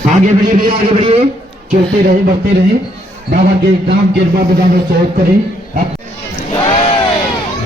आगे बढ़िए भैया, आगे बढ़िए, चलते रहे, बढ़ते रहे। बाबा के नाम कृपा बजाना सहयोग करें।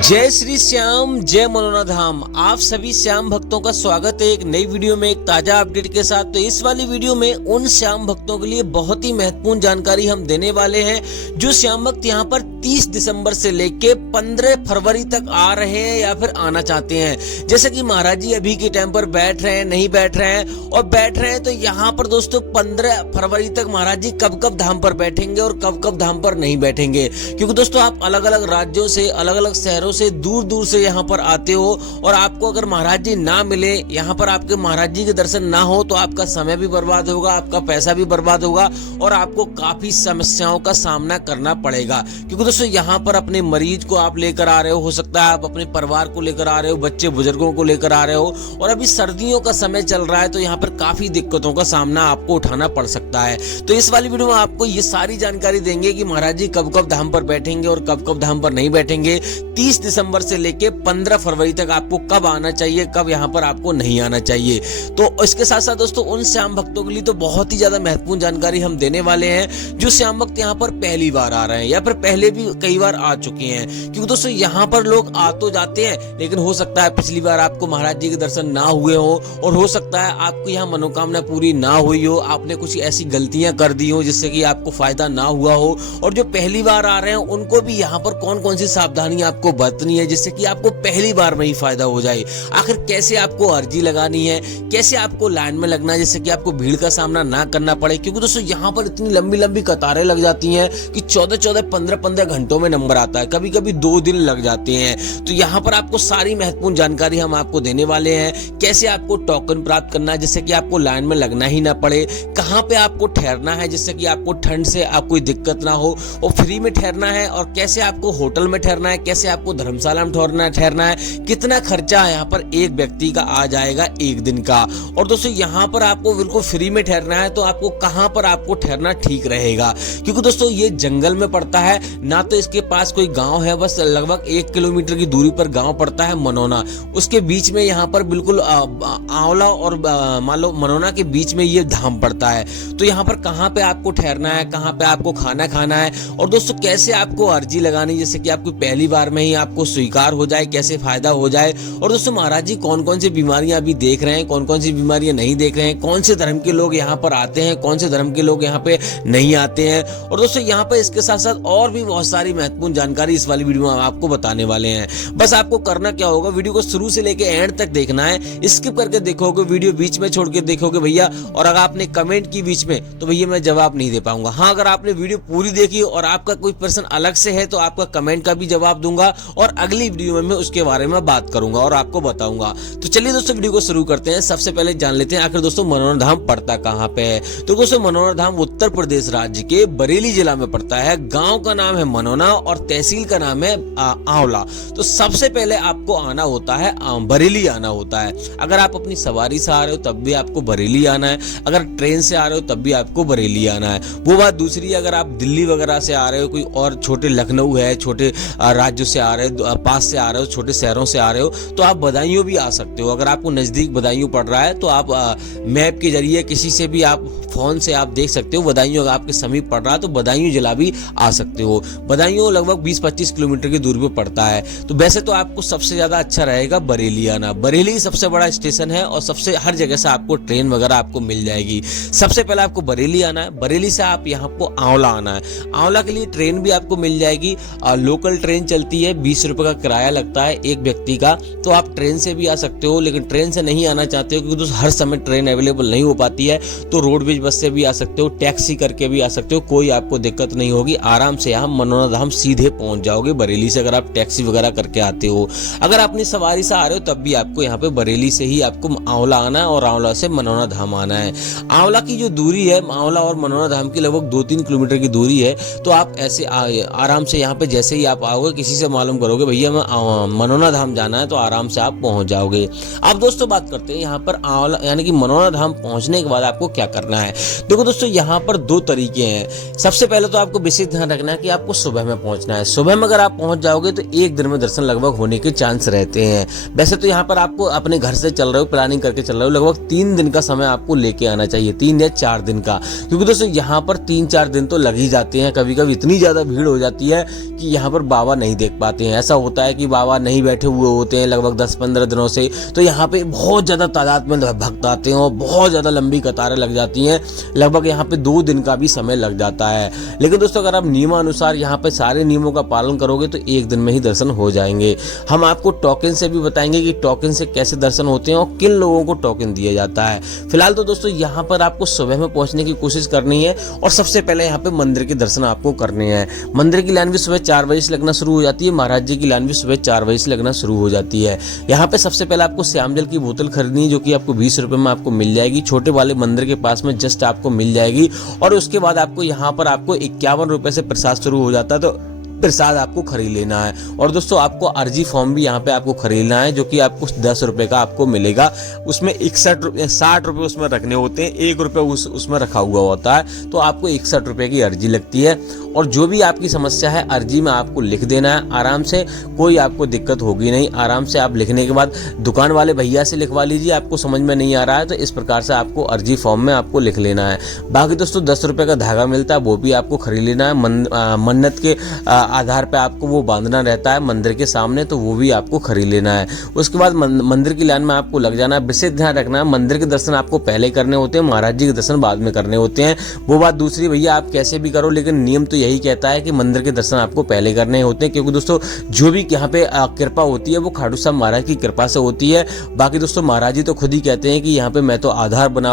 जय श्री श्याम, जय मनोना धाम। आप सभी श्याम भक्तों का स्वागत है एक नई वीडियो में, एक ताजा अपडेट के साथ। तो इस वाली वीडियो में उन श्याम भक्तों के लिए बहुत ही महत्वपूर्ण जानकारी हम देने वाले हैं जो श्याम भक्त यहाँ पर 30 दिसंबर से लेके 15 फरवरी तक आ रहे हैं या फिर आना चाहते हैं। जैसे कि महाराज जी अभी के टाइम पर बैठ रहे हैं, नहीं बैठ रहे हैं, और बैठ रहे हैं तो यहाँ पर दोस्तों 15 फरवरी तक महाराज जी कब कब धाम पर बैठेंगे और कब कब धाम पर नहीं बैठेंगे। क्योंकि दोस्तों आप अलग अलग राज्यों से, अलग अलग शहरों से, दूर दूर से यहाँ पर आते हो, और आपको अगर महाराज जी ना मिले, यहाँ पर आपके महाराज जी के दर्शन ना हो, तो आपका समय भी बर्बाद होगा, आपका पैसा भी बर्बाद होगा, और आपको काफी समस्याओं का सामना करना पड़ेगा। क्योंकि दोस्तों यहाँ पर अपने मरीज को आप लेकर आ रहे हो सकता है आप अपने परिवार को लेकर आ रहे हो, बच्चे बुजुर्गों को लेकर आ रहे हो, और अभी सर्दियों का समय चल रहा है, तो यहाँ पर काफी दिक्कतों का सामना आपको उठाना पड़ सकता है। तो इस वाली वीडियो में आपको ये सारी जानकारी देंगे कि महाराज जी कब कब धाम पर बैठेंगे और कब कब धाम पर नहीं बैठेंगे। 30 दिसंबर से लेके 15 फरवरी तक आपको कब आना चाहिए, कब यहाँ पर आपको नहीं आना चाहिए। तो इसके साथ साथ दोस्तों उन श्याम भक्तों के लिए तो बहुत ही ज्यादा महत्वपूर्ण जानकारी हम देने वाले हैं जो श्याम भक्त यहाँ पर पहली बार आ रहे हैं या फिर पहले भी कई बार आ चुके हैं। क्योंकि दोस्तों यहाँ पर लोग आ तो जाते हैं, लेकिन हो सकता है पिछली बार आपको महाराज जी के दर्शन ना हुए हो, और हो सकता है आपको यहाँ मनोकामना पूरी ना हुई हो, आपने कुछ ऐसी गलतियां कर दी हो जिससे कि आपको फायदा ना हुआ हो। और जो पहली बार आ रहे हैं उनको भी यहाँ पर कौन कौन सी सावधानी आपको बरतनी है जिससे कि आपको पहली बार में ही फायदा हो जाए। आखिर कैसे आपको अर्जी लगानी है, कैसे आपको लाइन में लगना है जिससे कि आपको भीड़ का सामना ना करना पड़े। क्योंकि दोस्तों यहाँ पर इतनी लंबी लंबी कतारें लग जाती हैं कि 14-14, 15-15 घंटों में नंबर आता है, कभी कभी 2 दिन लग जाते हैं। तो यहाँ पर आपको सारी महत्वपूर्ण जानकारी हम आपको देने वाले हैं। कैसे आपको टोकन प्राप्त करना है जिससे कि आपको लाइन में लगना ही ना पड़े, कहाँ पे आपको ठहरना है जिससे कि आपको ठंड से आप कोई दिक्कत ना हो, और फ्री में ठहरना है, और कैसे आपको होटल में ठहरना है, कैसे आपको धर्मशाला में ठहरना है, कितना खर्चा यहाँ पर एक व्यक्ति का आ जाएगा एक दिन का। और दोस्तों यहाँ पर आपको बिल्कुल फ्री में ठहरना है, तो आपको कहाँ पर आपको ठहरना ठीक रहेगा। क्योंकि दोस्तों ये जंगल में पड़ता है, ना तो इसके पास कोई गांव है, बस लगभग 1 किलोमीटर की दूरी पर गांव पड़ता है मनोना। उसके बीच में यहाँ पर बिल्कुल आंवला और मान लो मनोना के बीच में ये धाम पड़ता है। तो यहाँ पर कहाँ पे आपको ठहरना है, कहाँ पे आपको खाना खाना है, और दोस्तों कैसे आपको अर्जी लगानी जैसे कि आपको पहली बार में ही आपको स्वीकार हो जाए, कैसे फायदा हो जाए। और दोस्तों महाराज जी कौन कौन सी बीमारियां अभी देख रहे हैं, कौन कौन सी बीमारियां नहीं देख रहे हैं, कौन से धर्म के लोग यहाँ पर आते हैं, कौन से धर्म के लोग यहाँ पे नहीं आते हैं। और दोस्तों यहाँ पे इसके साथ साथ और भी बहुत सारी महत्वपूर्ण जानकारी इस वाली वीडियो में हम आपको बताने वाले हैं। बस आपको करना क्या होगा, वीडियो को शुरू से लेकर एंड तक देखना है, स्किप करके देखोगे, वीडियो बीच में छोड़ के देखोगे भैया, और अगर आपने कमेंट की बीच में, तो भैया मैं जवाब नहीं दे पाऊंगा। हाँ, अगर आपने वीडियो पूरी देखी और आपका कोई प्रश्न अलग से है तो आपका कमेंट का भी जवाब दूंगा, और अगली वीडियो में मैं उसके बारे में बात करूंगा और आपको बताऊंगा। तो चलिए दोस्तों वीडियो को शुरू करते हैं। सबसे पहले जान लेते हैं आखिर दोस्तों मनोना धाम पड़ता कहाँ पे है। तो दोस्तों मनोना धाम उत्तर प्रदेश राज्य के बरेली जिला में पड़ता है। गांव का नाम है मनोना और तहसील का नाम है आंवला। तो सबसे पहले आपको आना होता है बरेली आना होता है। अगर आप अपनी सवारी से आ रहे हो तब भी आपको बरेली आना है, अगर ट्रेन से आ रहे हो तब भी आपको बरेली आना है। वो बात दूसरी है, अगर आप दिल्ली वगैरह से आ रहे हो, कोई और छोटे लखनऊ है, छोटे राज्यों से आ रहे हो, पास से आ रहे हो, छोटे शहरों से आ रहे हो, तो आप बदायूं भी आ सकते हो। अगर आपको नजदीक बदायूं पड़ रहा है तो आप मैप के जरिए किसी से भी आप फोन से आप देख सकते हो बदायूं अगर आपके समीप पड़ रहा है तो बदायूं जिला भी आ सकते हो। बदायूं लगभग 20-25 किलोमीटर की दूरी पर पड़ता है। तो वैसे तो आपको सबसे ज्यादा अच्छा रहेगा बरेली आना। बरेली सबसे बड़ा स्टेशन है और सबसे हर जगह से आपको ट्रेन वगैरह आपको मिल जाएगी। सबसे पहले आपको बरेली आना है, बरेली से आप यहाँ को आंवला आना है। आंवला के लिए ट्रेन भी आपको मिल जाएगी, लोकल ट्रेन चलती है, 20 रुपए का किराया लगता है एक व्यक्ति का। तो आप ट्रेन से भी आ सकते हो, लेकिन ट्रेन से नहीं आना चाहते हो क्योंकि हर समय ट्रेन अवेलेबल नहीं हो पाती है, तो रोडवेज बस से भी आ सकते हो, टैक्सी करके भी आ सकते हो, कोई आपको दिक्कत नहीं होगी। आराम से यहाँ मनोना धाम सीधे पहुंच जाओगे बरेली से, अगर आप टैक्सी वगैरह करके आते हो। अगर अपनी सवारी से आ रहे हो तब भी आपको यहाँ पे बरेली से ही आपको आंवला आना है और आंवला से मनोना धाम आना है। आंवला की जो दूरी है आंवला और मनोना धाम की लगभग 2-3 किलोमीटर की दूरी है। तो आप ऐसे आराम से यहाँ पे जैसे ही आप आओगे किसी से मालूम करोगे भैया मैं मनोना धाम जाना है, तो आराम से आप पहुंच जाओगे। अब दोस्तों बात करते हैं यहाँ पर आंवला यानी कि मनोना धाम पहुंचने के बाद आपको क्या करना है। देखो दोस्तों यहाँ पर दो तरीके हैं। सबसे पहले तो आपको विशेष ध्यान रखना है कि आपको सुबह में पहुंचना है। सुबह में अगर आप पहुंच जाओगे तो एक दिन में दर्शन लगभग होने के चांस रहते हैं। वैसे तो यहाँ पर आपको अपने घर से चल रहे हो, प्लानिंग करके चल रहे हो, लगभग 3 दिन का समय आपको लेके आना चाहिए, 3 या 4 दिन का, क्योंकि दोस्तों यहाँ पर 3-4 दिन तो लग ही जाते हैं। कभी कभी इतनी ज्यादा भीड़ हो जाती है कि यहाँ पर बाबा नहीं देख पाते हैं। ऐसा होता है कि बाबा नहीं बैठे हुए होते हैं लगभग 10-15 दिनों से, तो यहाँ पे बहुत ज्यादा तादाद में भक्त आते हैं और बहुत ज्यादा लंबी कतारें लग जाती हैं। लगभग यहाँ पे 2 दिन का भी समय लग जाता है। लेकिन दोस्तों अगर आप नियमानुसार यहाँ पे सारे नियमों का पालन करोगे तो एक दिन में ही दर्शन हो जाएंगे। हम आपको टोकन से भी बताएंगे कि टोकन से कैसे दर्शन होते हैं और किन लोगों को टोकन दिया जाता है। फिलहाल तो दोस्तों यहाँ पर आपको सुबह में पहुंचने की कोशिश करनी है और सबसे पहले यहाँ पे मंदिर के दर्शन आपको करने हैं। मंदिर की लाइन भी सुबह 4 बजे से लगना शुरू हो जाती है। महाराज जी की लाइन भी सुबह 4 बजे से लगना शुरू हो जाती है। यहाँ पे सबसे पहले आपको श्याम जल की बोतल खरीदनी है, जो कि आपको 20 रुपए में आपको मिल जाएगी। छोटे वाले मंदिर के पास में जस्ट आपको मिल जाएगी। और उसके बाद आपको यहाँ पर आपको 51 रुपए से प्रसाद शुरू हो जाता है, तो प्रसाद आपको खरीद लेना है। और दोस्तों आपको अर्जी फॉर्म भी यहाँ पे आपको खरीदना है, जो कि आपको 10 रुपए का आपको मिलेगा। उसमें 60 रुपए उसमें रखने होते हैं, 1 रुपए उसमें रखा हुआ होता है, तो आपको 61 रुपए की अर्जी लगती है। और जो भी आपकी समस्या है अर्जी में आपको लिख देना है आराम से, कोई आपको दिक्कत होगी नहीं। आराम से आप लिखने के बाद दुकान वाले भैया से लिखवा लीजिए। आपको समझ में नहीं आ रहा है तो इस प्रकार से आपको अर्जी फॉर्म में आपको लिख लेना है। बाकी दोस्तों 10 रुपए का धागा मिलता है, वो भी आपको खरीद लेना है। मन्नत के आधार पे आपको वो बांधना रहता है मंदिर के सामने, तो वो भी आपको खरीद लेना है। उसके बाद मंदिर की लाइन में आपको लग जाना है। विशेष ध्यान रखना है मंदिर के दर्शन आपको पहले करने होते हैं, महाराज जी के दर्शन बाद में करने होते हैं। वो बात दूसरी, भैया आप कैसे भी करो, लेकिन नियम तो यही कहता है कि मंदिर के दर्शन आपको पहले करने होते हैं, क्योंकि दोस्तों जो भी यहाँ पे कृपा होती है वो खाटू श्याम महाराज की कृपा से होती है। बाकी दोस्तों महाराज जी तो खुद ही कहते हैं कि यहाँ पे मैं तो आधार बना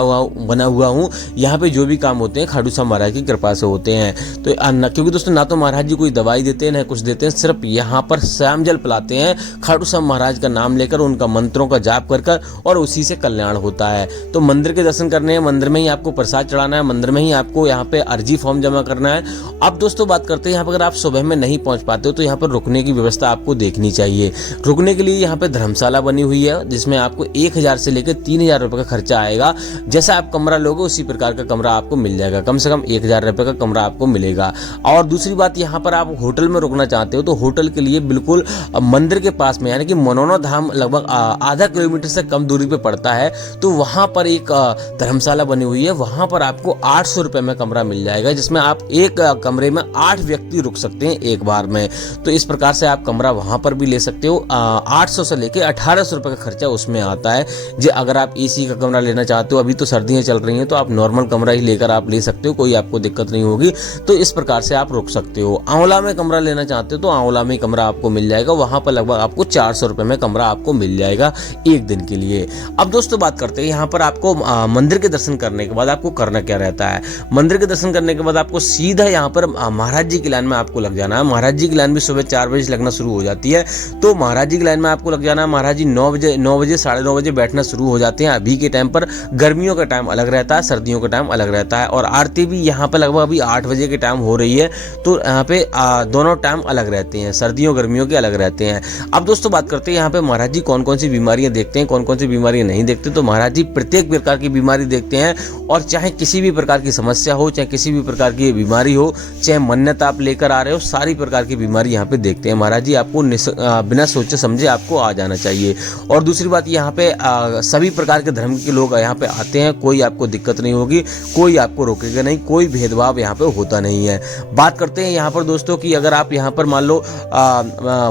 हुआ हूँ, यहाँ पे जो भी काम होते हैं खाटू श्याम महाराज की कृपा से होते हैं। तो क्योंकि दोस्तों ना तो महाराज जी कोई दवाई देते हैं ना कुछ देते हैं, सिर्फ यहाँ पर श्याम जल पिलाते हैं खाटू श्याम महाराज का नाम लेकर, उनका मंत्रों का जाप कर और उसी से कल्याण होता है। तो मंदिर के दर्शन करने हैं, मंदिर में ही आपको प्रसाद चढ़ाना है, मंदिर में ही आपको यहाँ पे अर्जी फॉर्म जमा करना है। अब दोस्तों बात करते हैं यहाँ पर अगर आप सुबह में नहीं पहुंच पाते हो तो यहाँ पर रुकने की व्यवस्था आपको देखनी चाहिए। रुकने के लिए यहाँ पे धर्मशाला बनी हुई है, जिसमें आपको 1000 से लेकर 3000 रुपए का खर्चा आएगा। जैसा आप कमरा लोगे उसी प्रकार का कमरा आपको मिल जाएगा, कम से कम 1000 रुपए का कमरा आपको मिलेगा। और दूसरी बात, यहाँ पर आप होटल में रुकना चाहते हो तो होटल के लिए बिल्कुल मंदिर के पास में यानी कि मनोना धाम लगभग आधा किलोमीटर से कम दूरी पे पड़ता है, तो वहां पर एक धर्मशाला बनी हुई है। वहां पर आपको 800 रुपए में कमरा मिल जाएगा, जिसमें आप एक कमरे में 8 व्यक्ति रुक सकते हैं एक बार में। तो इस प्रकार से आप कमरा वहां पर भी ले सकते हो। 800 से लेके 1800 रुपए का खर्चा उसमें आता है। जो अगर आप एसी का कमरा लेना चाहते हो, अभी तो सर्दियां चल रही हैं, तो आप नॉर्मल कमरा ही लेकर आप ले सकते हो, कोई आपको दिक्कत नहीं होगी। तो इस प्रकार से आप रुक सकते हो। आंवला में कमरा लेना चाहते हो तो आंवला में कमरा आपको मिल जाएगा, वहां पर लगभग आपको 400 रुपए में कमरा आपको मिल जाएगा एक दिन के लिए। अब दोस्तों बात करते हैं यहाँ पर आपको मंदिर के दर्शन करने के बाद आपको करना क्या रहता है। मंदिर के दर्शन करने के बाद आपको सीधा यहाँ पर महाराज जी की लाइन में आपको लग जाना है। महाराज जी की लाइन भी सुबह 4 बजे से लगना शुरू हो जाती है, तो महाराज जी की लाइन में आपको लग जाना है। महाराज जी 9 बजे 9:30 बजे बैठना शुरू हो जाते हैं। अभी के टाइम पर गर्मियों का टाइम अलग रहता है, सर्दियों का टाइम अलग रहता है। और आरती भी यहाँ पर लगभग अभी 8 बजे के टाइम हो रही है, तो यहाँ पे दोनों टाइम अलग रहते हैं, सर्दियों गर्मियों के अलग रहते हैं। अब दोस्तों बात करते हैं यहाँ पे महाराज जी कौन कौन सी बीमारियां देखते हैं, कौन कौन सी बीमारियां नहीं देखते। तो महाराज जी प्रत्येक प्रकार की बीमारी देखते हैं, और चाहे किसी भी प्रकार की समस्या हो, चाहे किसी भी प्रकार की बीमारी हो, चाहे मन्नत आप लेकर आ रहे हो, सारी प्रकार की बीमारी यहाँ पे देखते हैं महाराज जी। आपको बिना सोचे समझे आपको आ जाना चाहिए। और दूसरी बात, यहाँ पे सभी प्रकार के धर्म के लोग यहाँ पे आते हैं, कोई आपको दिक्कत नहीं होगी, कोई आपको रोकेगा नहीं, कोई भेदभाव यहाँ पे होता नहीं है। बात करते हैं यहाँ पर दोस्तों कि अगर आप यहाँ पर मान लो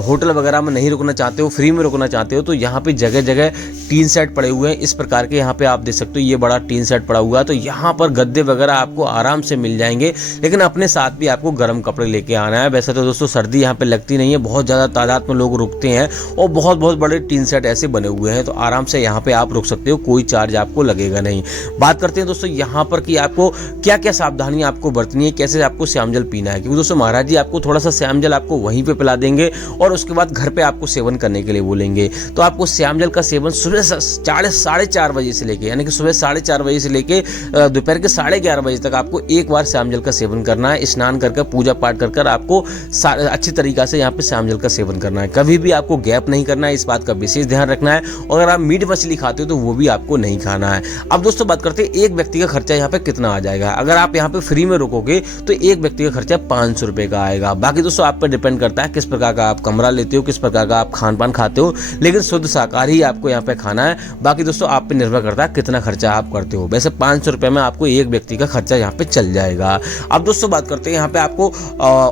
होटल वगैरह में नहीं रुकना चाहते हो, फ्री में रुकना चाहते हो, तो यहाँ पे जगह जगह टीन सेट पड़े हुए हैं। इस प्रकार के यहाँ पे आप देख सकते हो, ये बड़ा टीन सेट पड़ा हुआ है, तो यहाँ पर गद्दे वगैरह आपको आराम से मिल जाएंगे। लेकिन अपने साथ भी आपको गर्म कपड़े लेके आना है। वैसे तो दोस्तों सर्दी यहाँ पे लगती नहीं है, बहुत ज़्यादा तादाद में लोग रुकते हैं, और बहुत बहुत बड़े टीन सेट ऐसे बने हुए हैं, तो आराम से यहाँ पे आप रुक सकते हो, कोई चार्ज आपको लगेगा नहीं। बात करते हैं दोस्तों यहाँ पर कि आपको क्या क्या सावधानियां आपको बरतनी है, कैसे आपको श्याम जल पीना है। क्योंकि दोस्तों महाराज जी आपको थोड़ा सा श्याम जल आपको वहीं पे पिला देंगे, और उसके बाद घर पे आपको सेवन करने के लिए बोलेंगे। तो आपको श्याम जल का सेवन सुबह 4:30 बजे से लेके, यानी कि सुबह 4:30 बजे से लेके दोपहर के 11:30 बजे तक आपको एक बार श्याम जल का सेवन करना है। स्नान स्नान करके पूजा पाठ कर कर आपको अच्छी तरीका से यहाँ पे श्याम जल का सेवन करना है। कभी भी आपको गैप नहीं करना है, इस बात का विशेष ध्यान रखना है। और अगर आप मीट मछली खाते हो तो वो भी आपको नहीं खाना है। अब दोस्तों बात करते हैं एक व्यक्ति का खर्चा यहाँ पे कितना आ जाएगा। अगर आप यहाँ पे फ्री में रुकोगे तो एक व्यक्ति का खर्चा 500 रुपए का आएगा। बाकी दोस्तों आप पे डिपेंड करता है किस प्रकार का आप कमरा लेते हो, किस प्रकार का आप खान पान खाते हो, लेकिन शुद्ध शाकाहारी ही आपको यहाँ पे खाना है। बाकी दोस्तों आप पे निर्भर करता है कितना खर्चा आप करते हो। वैसे 500 रुपए में आपको एक व्यक्ति का खर्चा यहाँ पे चल जाएगा। अब दोस्तों बात करते हैं यहाँ पे आपको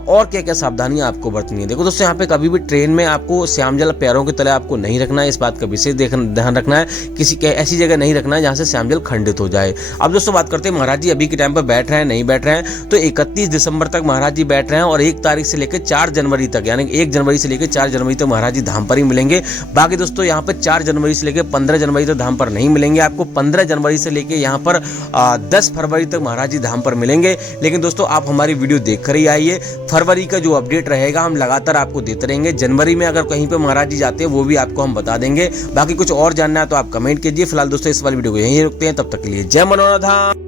और क्या क्या सावधानियां आपको बरतनी है। देखो दोस्तों यहाँ पे कभी भी ट्रेन में आपको श्याम जल पैरों के तले आपको नहीं रखना है, इस बात का विशेष ध्यान रखना है। किसी ऐसी जगह नहीं रखना है जहाँ से श्याम जल खंडित हो जाए। अब दोस्तों बात करते हैं महाराज जी अभी के टाइम पर बैठ रहे हैं नहीं बैठ रहे हैं, तो 31 दिसंबर तक महाराज जी बैठ रहे हैं और 1 तारीख से लेकर 4 जनवरी तक, यानी 1 जनवरी से लेकर 4 जनवरी तक महाराज जी धाम पर ही मिलेंगे। बाकी दोस्तों यहाँ पर 4 जनवरी से लेकर 15 जनवरी तक धाम पर नहीं मिलेंगे आपको। 15 जनवरी से लेकर यहाँ पर 10 फरवरी तक महाराज जी धाम पर मिलेंगे। लेकिन दोस्तों आप हमारी वीडियो देख कर ही आइए, फरवरी का जो अपडेट रहेगा हम लगातार आपको देते रहेंगे। जनवरी में अगर कहीं पे महाराज जी जाते हैं वो भी आपको हम बता देंगे। बाकी कुछ और जानना है तो आप कमेंट कीजिए। फिलहाल दोस्तों इस वाली वीडियो को यहीं रोकते हैं, तब तक के लिए जय मनोनाथ धाम।